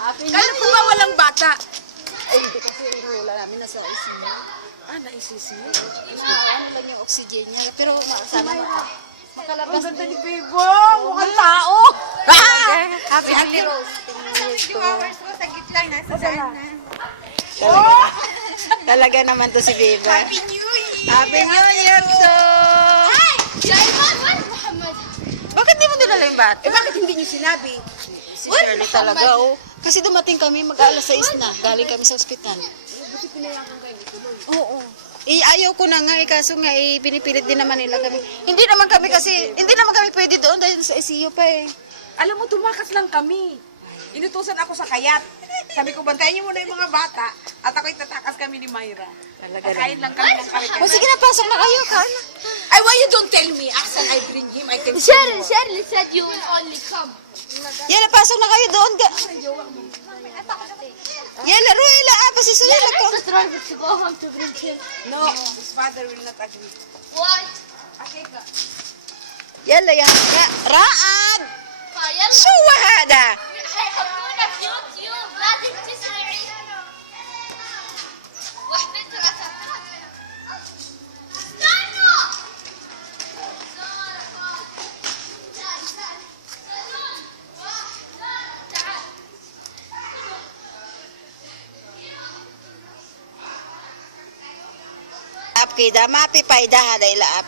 Kala ko ba walang bata? Ay, hindi kasi wala namin nasa ICU. Naisisi. Ano lang yung oxygen niya. Pero sana makalabas. Ang ganda ni Bebo! Mukhang tao! Happy Ate Rose. Sa gitla, nasa saan na. Talaga naman to si Beba. Happy New Year! Happy New Year to! Bakit di mo dinala yung bata? Bakit hindi niyo sinabi? Si Shirley talaga, oh. Kasi dumating kami, mag-alas 6 na. Galing kami sa ospital. Buti pinayakan kayo tuloy. Oo. Ayaw ko na nga, kaso nga, pinipilit din naman nila kami. Hindi naman kami pwede doon dahil sa ICU pa eh. Alam mo, tumakas lang kami. Inutusan ako sa kayat. Sabi ko, bantayan niyo muna yung mga bata at ako'y tatakas kami ni Myra. Talaga Kain lang kami ng kare-kare. O sige na, pasok na kayo. Kain na. Ay, why you don't tell me? Axel, I bring him. I can Shirley said you will only come. Yan, pasok na kayo doon. Yan, laro ila. Pasisunod ako. Let's drive it to go home to bring him. No, his father will not agree. Why? Yala yan. Raad! فيلا شو هذا؟ حيحطونا في يوتيوب لازم تسمعي وحدتها استنوا आप كده ما في فايدة هذا إلا أب